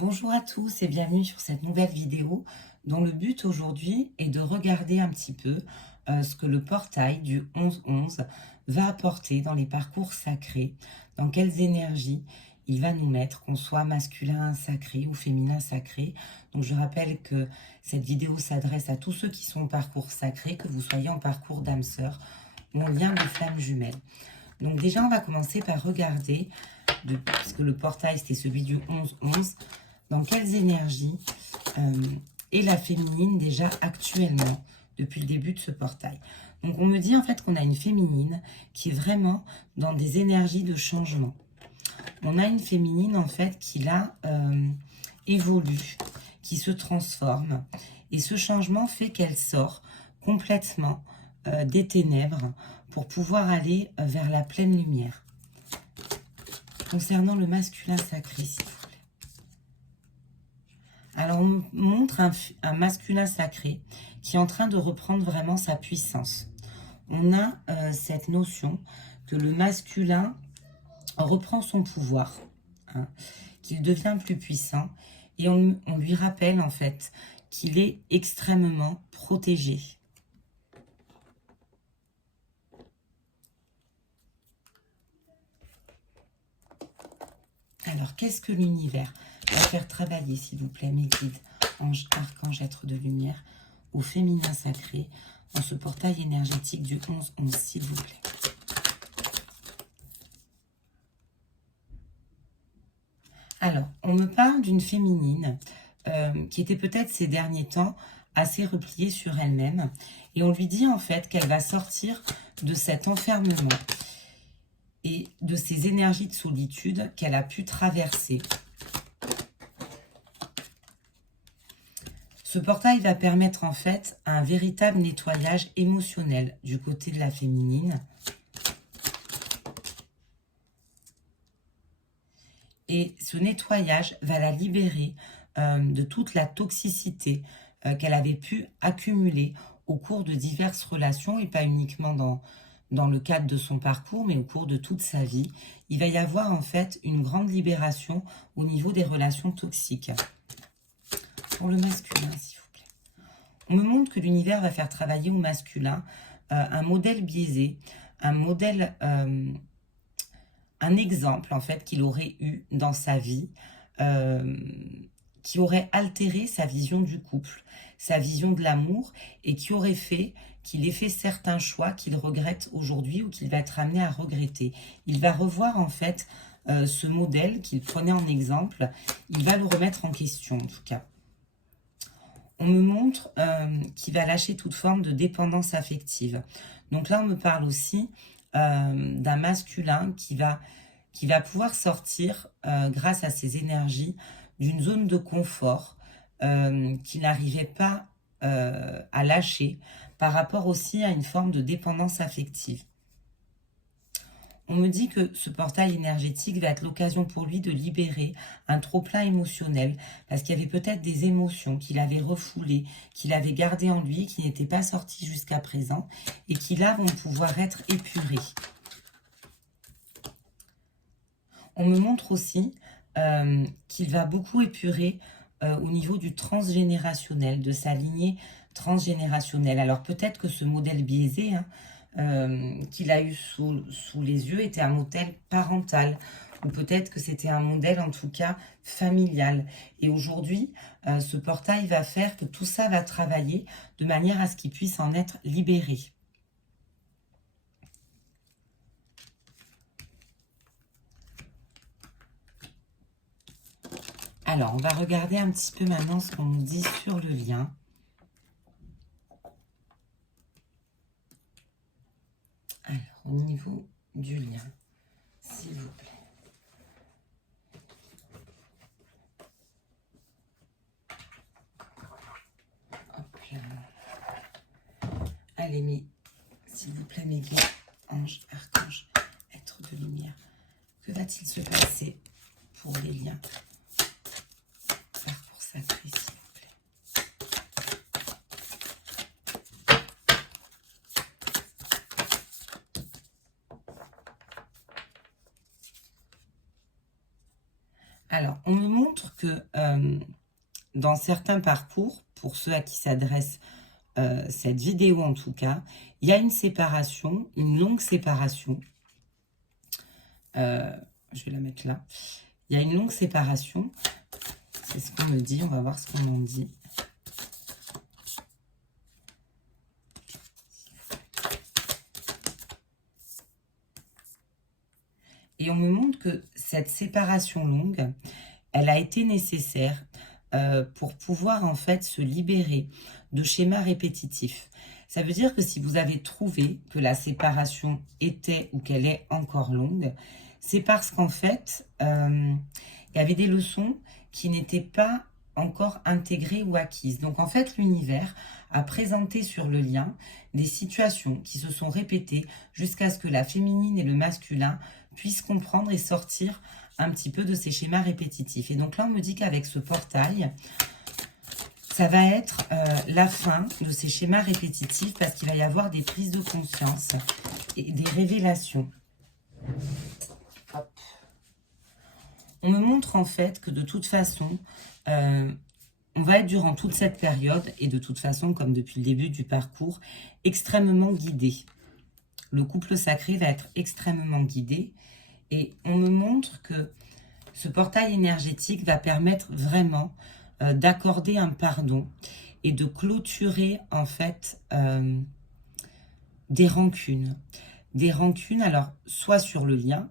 Bonjour à tous et bienvenue sur cette nouvelle vidéo dont le but aujourd'hui est de regarder un petit peu ce que le portail du 11-11 va apporter dans les parcours sacrés, dans quelles énergies il va nous mettre, qu'on soit masculin sacré ou féminin sacré. Donc je rappelle que cette vidéo s'adresse à tous ceux qui sont au parcours sacré, que vous soyez en parcours d'âme sœur ou en lien de flamme jumelle. Donc déjà on va commencer par regarder, puisque le portail c'était celui du 11-11, dans quelles énergies est la féminine déjà actuellement depuis le début de ce portail. Donc on me dit en fait qu'on a une féminine qui est vraiment dans des énergies de changement. On a une féminine en fait qui là évolue, qui se transforme, et ce changement fait qu'elle sort complètement des ténèbres pour pouvoir aller vers la pleine lumière. Concernant le masculin sacré, s'il vous plaît. Alors, on montre un masculin sacré qui est en train de reprendre vraiment sa puissance. On a cette notion que le masculin reprend son pouvoir, hein, qu'il devient plus puissant, et on lui rappelle en fait qu'il est extrêmement protégé. Alors, qu'est-ce que l'univers va faire travailler, s'il vous plaît, mes guides, anges, archanges, êtres de lumière, au féminin sacré, dans ce portail énergétique du 11-11, s'il vous plaît. Alors, on me parle d'une féminine qui était peut-être ces derniers temps assez repliée sur elle-même, et on lui dit en fait qu'elle va sortir de cet enfermement et de ces énergies de solitude qu'elle a pu traverser. Ce portail va permettre en fait un véritable nettoyage émotionnel du côté de la féminine. Et ce nettoyage va la libérer de toute la toxicité qu'elle avait pu accumuler au cours de diverses relations, et pas uniquement dans le cadre de son parcours, mais au cours de toute sa vie. Il va y avoir en fait une grande libération au niveau des relations toxiques. Pour le masculin, s'il vous plaît. On me montre que l'univers va faire travailler au masculin un modèle biaisé, un modèle, un exemple en fait qu'il aurait eu dans sa vie, qui aurait altéré sa vision du couple, sa vision de l'amour, et qui aurait fait qu'il ait fait certains choix qu'il regrette aujourd'hui ou qu'il va être amené à regretter. Il va revoir en fait ce modèle qu'il prenait en exemple, il va le remettre en question en tout cas. On me montre qu'il va lâcher toute forme de dépendance affective. Donc là, on me parle aussi d'un masculin qui va pouvoir sortir, grâce à ses énergies, d'une zone de confort qu'il n'arrivait pas à lâcher, par rapport aussi à une forme de dépendance affective. On me dit que ce portail énergétique va être l'occasion pour lui de libérer un trop-plein émotionnel, parce qu'il y avait peut-être des émotions qu'il avait refoulées, qu'il avait gardées en lui, qui n'étaient pas sorties jusqu'à présent, et qui là vont pouvoir être épurées. On me montre aussi qu'il va beaucoup épurer au niveau du transgénérationnel, de sa lignée transgénérationnelle. Alors peut-être que ce modèle biaisé qu'il a eu sous les yeux était un modèle parental, ou peut-être que c'était un modèle en tout cas familial. Et aujourd'hui, ce portail va faire que tout ça va travailler de manière à ce qu'il puisse en être libéré. Alors, on va regarder un petit peu maintenant ce qu'on nous dit sur le lien. Alors, au niveau du lien, s'il vous plaît. Hop là. Allez, s'il vous plaît, mes guides, anges, archanges, êtres de lumière. Que va-t-il se passer pour les liens? Parcours sacré, s'il vous plaît. Alors, on me montre que dans certains parcours, pour ceux à qui s'adresse cette vidéo en tout cas, il y a une séparation, une longue séparation. Je vais la mettre là. Il y a une longue séparation. C'est ce qu'on me dit. On va voir ce qu'on en dit. Et on me montre que cette séparation longue, elle a été nécessaire pour pouvoir en fait se libérer de schémas répétitifs. Ça veut dire que si vous avez trouvé que la séparation était ou qu'elle est encore longue, c'est parce qu'en fait, il y avait des leçons qui n'étaient pas encore intégrées ou acquises. Donc en fait, l'univers a présenté sur le lien des situations qui se sont répétées jusqu'à ce que la féminine et le masculin puissent comprendre et sortir un petit peu de ces schémas répétitifs. Et donc là, on me dit qu'avec ce portail, ça va être la fin de ces schémas répétitifs parce qu'il va y avoir des prises de conscience et des révélations. Hop. On me montre en fait que de toute façon, on va être durant toute cette période, et de toute façon, comme depuis le début du parcours, extrêmement guidé. Le couple sacré va être extrêmement guidé. Et on me montre que ce portail énergétique va permettre vraiment d'accorder un pardon et de clôturer en fait des rancunes. Des rancunes, alors soit sur le lien,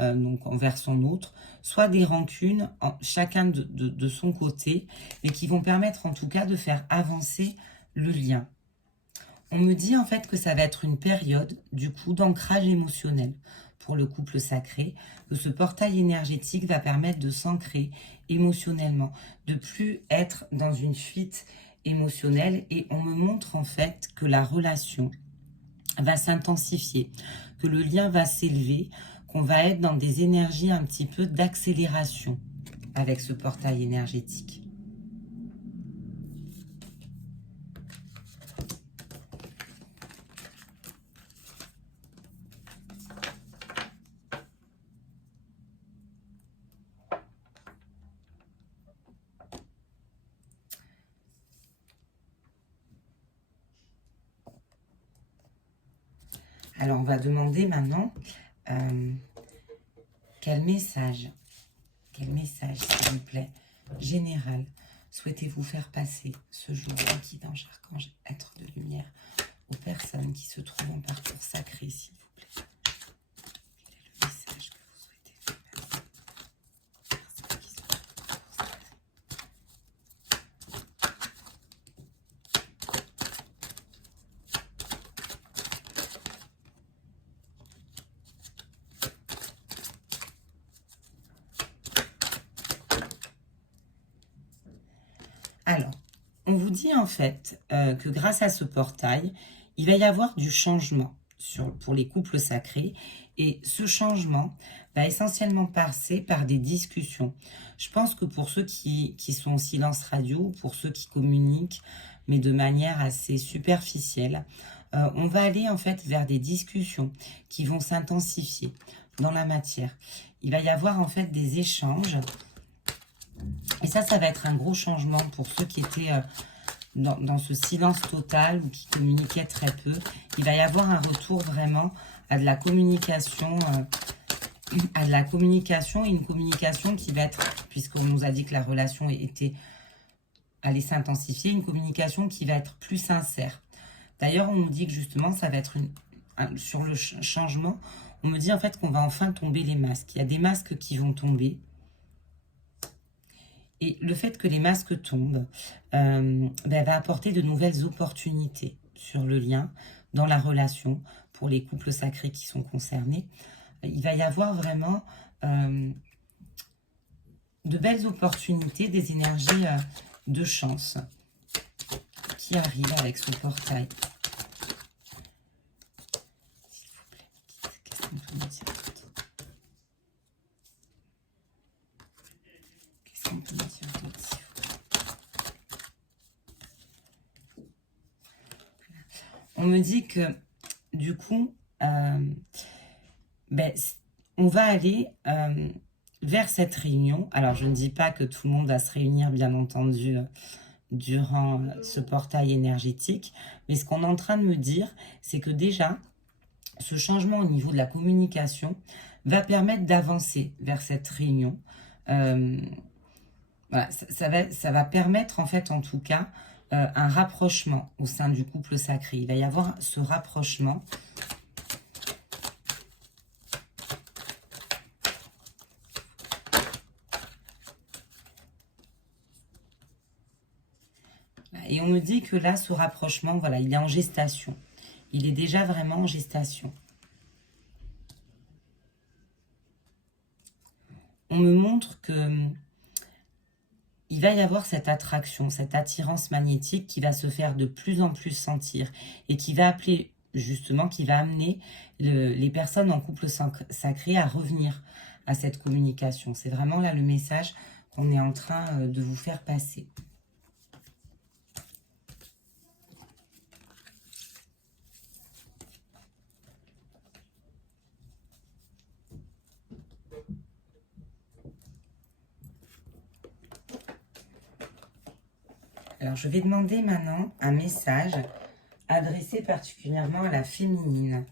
donc envers son autre, soit des rancunes, chacun de son côté, mais qui vont permettre en tout cas de faire avancer le lien. On me dit en fait que ça va être une période du coup d'ancrage émotionnel pour le couple sacré, que ce portail énergétique va permettre de s'ancrer émotionnellement, de plus être dans une fuite émotionnelle, et on me montre en fait que la relation va s'intensifier, que le lien va s'élever, qu'on va être dans des énergies un petit peu d'accélération avec ce portail énergétique. vous Alors, on va demander maintenant quel message, s'il vous plaît, général, souhaitez-vous faire passer ce jour en guidant archange, être de lumière aux personnes qui se trouvent en parcours sacré, s'il vous plaît. Quel est le message que vous souhaitez faire passer aux personnes qui sont en parcours sacré? Alors, on vous dit en fait que grâce à ce portail, il va y avoir du changement pour les couples sacrés. Et ce changement va essentiellement passer par des discussions. Je pense que pour ceux qui sont en silence radio, pour ceux qui communiquent, mais de manière assez superficielle, on va aller en fait vers des discussions qui vont s'intensifier dans la matière. Il va y avoir en fait des échanges. Et ça va être un gros changement pour ceux qui étaient dans ce silence total ou qui communiquaient très peu. Il va y avoir un retour vraiment à de la communication, et une communication qui va être, puisqu'on nous a dit que la relation allait s'intensifier, une communication qui va être plus sincère. D'ailleurs, on nous dit que justement, ça va être sur le changement, on me dit en fait qu'on va enfin tomber les masques. Il y a des masques qui vont tomber. Et le fait que les masques tombent va apporter de nouvelles opportunités sur le lien, dans la relation, pour les couples sacrés qui sont concernés. Il va y avoir vraiment de belles opportunités, des énergies de chance qui arrivent avec ce portail. S'il vous plaît, qu'est-ce qu'on peut me dire d'autre? Qu'est-ce qu'on peut me dire d'autre, s'il vous plaît? On me dit que, du coup, on va aller vers cette réunion. Alors, je ne dis pas que tout le monde va se réunir, bien entendu, durant ce portail énergétique, mais ce qu'on est en train de me dire, c'est que déjà, ce changement au niveau de la communication va permettre d'avancer vers cette réunion. Voilà, ça va permettre, en fait, en tout cas, un rapprochement au sein du couple sacré. Il va y avoir ce rapprochement. Et on me dit que là, ce rapprochement, voilà, il est en gestation. Il est déjà vraiment en gestation. On me montre que il va y avoir cette attraction, cette attirance magnétique qui va se faire de plus en plus sentir et qui va appeler, justement, qui va amener les personnes en couple sacré à revenir à cette communication. C'est vraiment là le message qu'on est en train de vous faire passer. Alors, je vais demander maintenant un message adressé particulièrement à la féminine.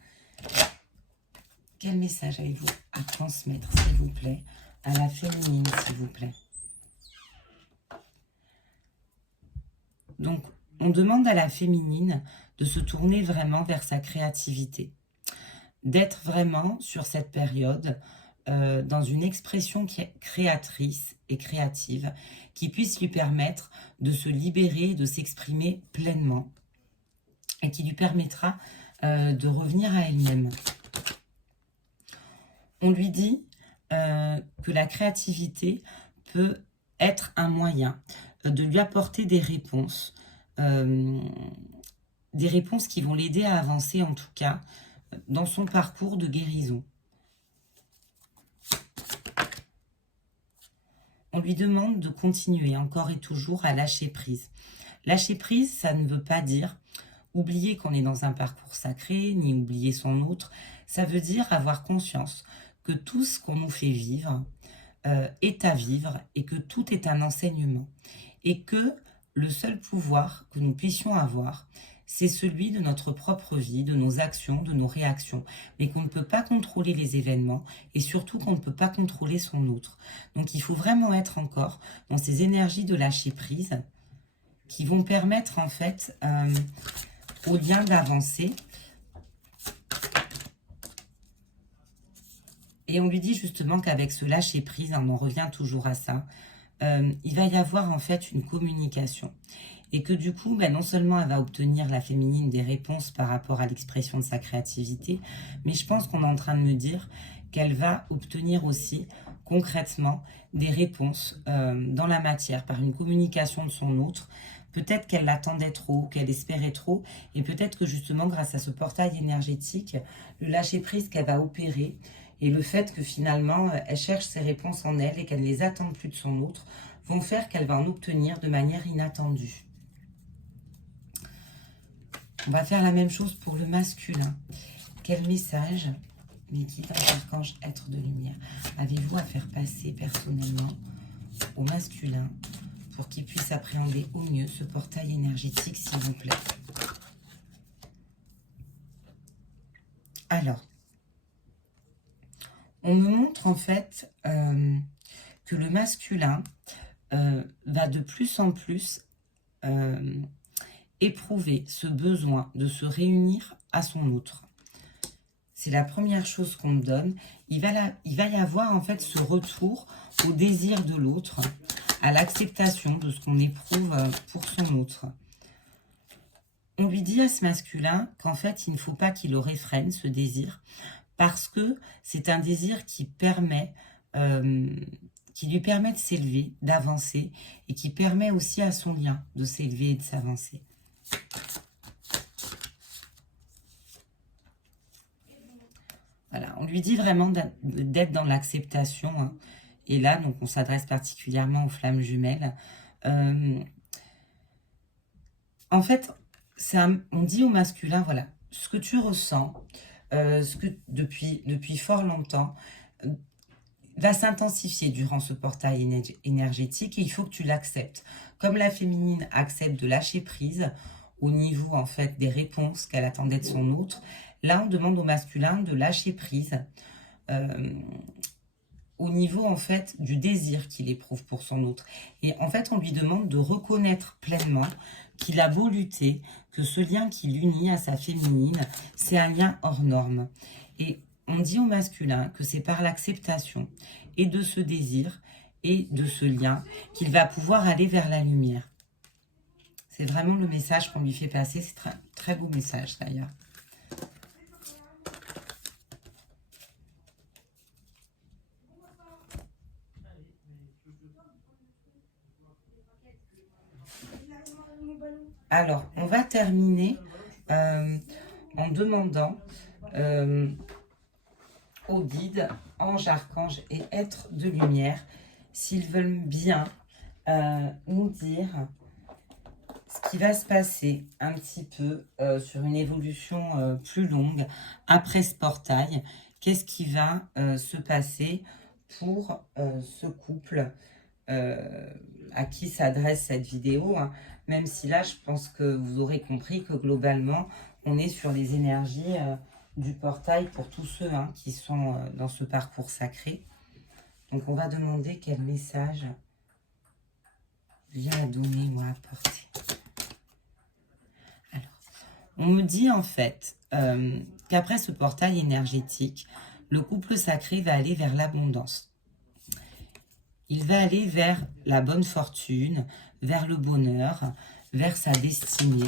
Quel message avez-vous à transmettre, s'il vous plaît, à la féminine, s'il vous plaît? Donc, on demande à la féminine de se tourner vraiment vers sa créativité, d'être vraiment sur cette période dans une expression qui est créatrice et créative, qui puisse lui permettre de se libérer, de s'exprimer pleinement et qui lui permettra de revenir à elle-même. On lui dit que la créativité peut être un moyen de lui apporter des réponses qui vont l'aider à avancer, en tout cas, dans son parcours de guérison. On lui demande de continuer encore et toujours à lâcher prise. Lâcher prise, ça ne veut pas dire oublier qu'on est dans un parcours sacré, ni oublier son autre. Ça veut dire avoir conscience que tout ce qu'on nous fait vivre est à vivre et que tout est un enseignement. Et que le seul pouvoir que nous puissions avoir, c'est celui de notre propre vie, de nos actions, de nos réactions, mais qu'on ne peut pas contrôler les événements et surtout qu'on ne peut pas contrôler son autre. Donc il faut vraiment être encore dans ces énergies de lâcher prise qui vont permettre en fait au lien d'avancer. Et on lui dit justement qu'avec ce lâcher prise, on en revient toujours à ça, il va y avoir en fait une communication. Et que du coup, non seulement elle va obtenir, la féminine, des réponses par rapport à l'expression de sa créativité, mais je pense qu'on est en train de me dire qu'elle va obtenir aussi concrètement des réponses dans la matière, par une communication de son autre. Peut-être qu'elle l'attendait trop, qu'elle espérait trop, et peut-être que justement, grâce à ce portail énergétique, le lâcher-prise qu'elle va opérer, et le fait que finalement, elle cherche ses réponses en elle et qu'elle ne les attende plus de son autre, vont faire qu'elle va en obtenir de manière inattendue. On va faire la même chose pour le masculin. Quel message, mes guides, archanges, êtres de lumière, avez-vous à faire passer personnellement au masculin pour qu'il puisse appréhender au mieux ce portail énergétique, s'il vous plaît? Alors, on me montre en fait que le masculin va de plus en plus éprouver ce besoin de se réunir à son autre. C'est la première chose qu'on me donne. Il va y avoir en fait ce retour au désir de l'autre, à l'acceptation de ce qu'on éprouve pour son autre. On lui dit à ce masculin qu'en fait, il ne faut pas qu'il le réfrène, ce désir, parce que c'est un désir qui lui permet de s'élever, d'avancer, et qui permet aussi à son lien de s'élever et de s'avancer. Voilà, on lui dit vraiment d'être dans l'acceptation. Hein. Et là, donc, on s'adresse particulièrement aux flammes jumelles. En fait, on dit au masculin, voilà, ce que tu ressens, depuis fort longtemps, va s'intensifier durant ce portail énergétique et il faut que tu l'acceptes. Comme la féminine accepte de lâcher prise au niveau en fait des réponses qu'elle attendait de son autre, là on demande au masculin de lâcher prise au niveau en fait du désir qu'il éprouve pour son autre. Et en fait on lui demande de reconnaître pleinement qu'il a beau lutter, que ce lien qui l'unit à sa féminine, c'est un lien hors norme. Et on dit au masculin que c'est par l'acceptation et de ce désir et de ce lien qu'il va pouvoir aller vers la lumière. C'est vraiment le message qu'on lui fait passer. C'est un très beau message d'ailleurs. Alors, on va terminer en demandant aux guides, anges, archanges et êtres de lumière s'ils veulent bien nous dire ce qui va se passer un petit peu sur une évolution plus longue après ce portail. Qu'est-ce qui va se passer pour ce couple à qui s'adresse cette vidéo, hein. Même si là, je pense que vous aurez compris que globalement, on est sur les énergies du portail pour tous ceux qui sont dans ce parcours sacré. Donc, on va demander quel message vient à donner ou à apporter. Alors, on me dit en fait qu'après ce portail énergétique, le couple sacré va aller vers l'abondance. Il va aller vers la bonne fortune, vers le bonheur, vers sa destinée.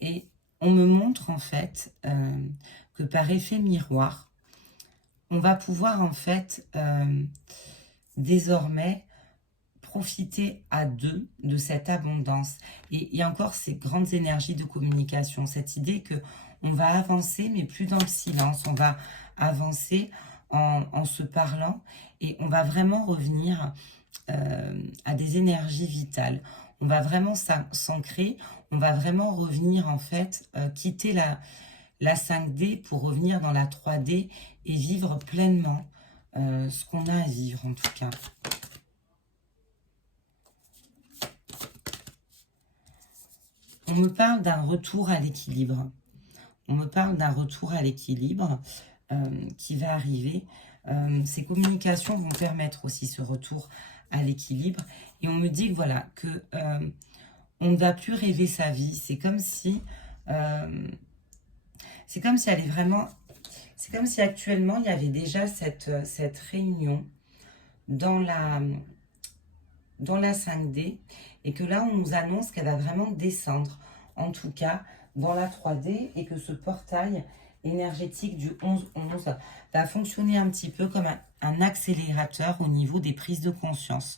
Et on me montre en fait que par effet miroir, on va pouvoir en fait désormais profiter à deux de cette abondance. Et il y a encore ces grandes énergies de communication, cette idée que on va avancer mais plus dans le silence, on va avancer en se parlant et on va vraiment revenir à des énergies vitales. On va vraiment s'ancrer, on va vraiment revenir en fait, quitter la 5D pour revenir dans la 3D et vivre pleinement ce qu'on a à vivre en tout cas. On me parle d'un retour à l'équilibre. On me parle d'un retour à l'équilibre qui va arriver. Ces communications vont permettre aussi ce retour à l'équilibre. Et on me dit que voilà, que on ne va plus rêver sa vie. C'est comme si elle est vraiment... C'est comme si actuellement, il y avait déjà cette réunion dans la 5D et que là, on nous annonce qu'elle va vraiment descendre, en tout cas, dans la 3D et que ce portail énergétique du 11-11 va fonctionner un petit peu comme un accélérateur au niveau des prises de conscience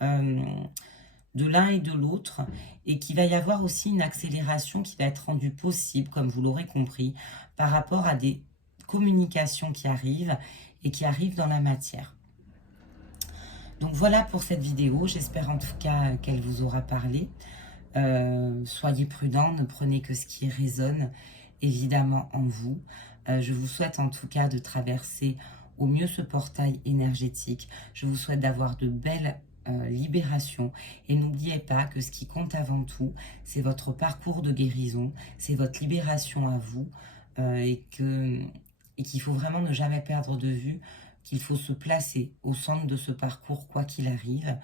de l'un et de l'autre et qu'il va y avoir aussi une accélération qui va être rendue possible, comme vous l'aurez compris, par rapport à des communications qui arrivent et qui arrivent dans la matière. Donc voilà pour cette vidéo, j'espère en tout cas qu'elle vous aura parlé. Soyez prudents, ne prenez que ce qui résonne évidemment en vous. Je vous souhaite en tout cas de traverser au mieux ce portail énergétique. Je vous souhaite d'avoir de belles libérations. Et n'oubliez pas que ce qui compte avant tout, c'est votre parcours de guérison, c'est votre libération à vous et qu'il faut vraiment ne jamais perdre de vue qu'il faut se placer au centre de ce parcours quoi qu'il arrive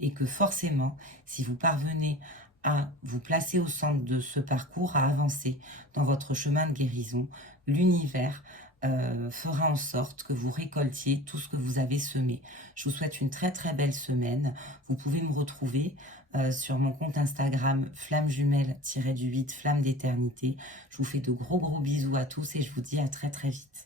et que forcément, si vous parvenez à vous placer au centre de ce parcours, à avancer dans votre chemin de guérison, l'univers fera en sorte que vous récoltiez tout ce que vous avez semé. Je vous souhaite une très très belle semaine. Vous pouvez me retrouver sur mon compte Instagram flamme jumelle-du-8 flamme d'éternité. Je vous fais de gros bisous à tous et je vous dis à très très vite.